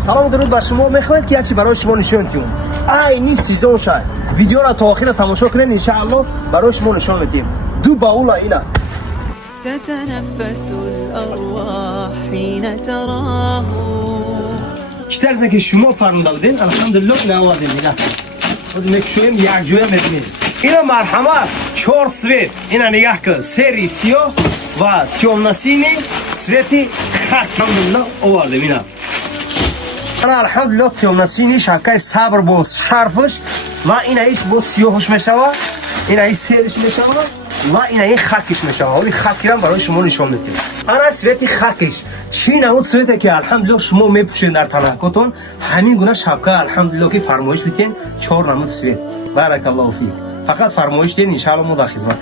سلام و درود بر شما. میخواید که چی برای شما نشون بدیم؟ این سیزن شد. ویدیو را تا آخر تماشا کنید ان شاء الله برای شما نشون میدیم. دو باول اینا. تتنفس الأرواح حين تراه. چطور که شما فرموده بودین الحمدلله نوادین اینا. خود میکشویم یک جویا میبینید. اینا مرحمه 4 سویت. اینا نگاه کن سری سیاه و темно-синий سویتی خاک الحمدلله آوردیم اینا. انا الحمدلله темно-синий شکای صبر با شرفش و اینا ایش با سیاهش میشوه. اینا ایش سرش میشوه و اینا این خاکش میشوه. ولی خاکی را برای شما نشون میدیم. انا سویتی خاکش چی نمود سویتی که الحمدلله شما میپوشین در تنکتون همین گونه شبکه الحمدلله که فرمایش بیتین 4 نمود سویت. بارک الله فیک. فقط فرمایش دین ان شاء الله ما در خدمت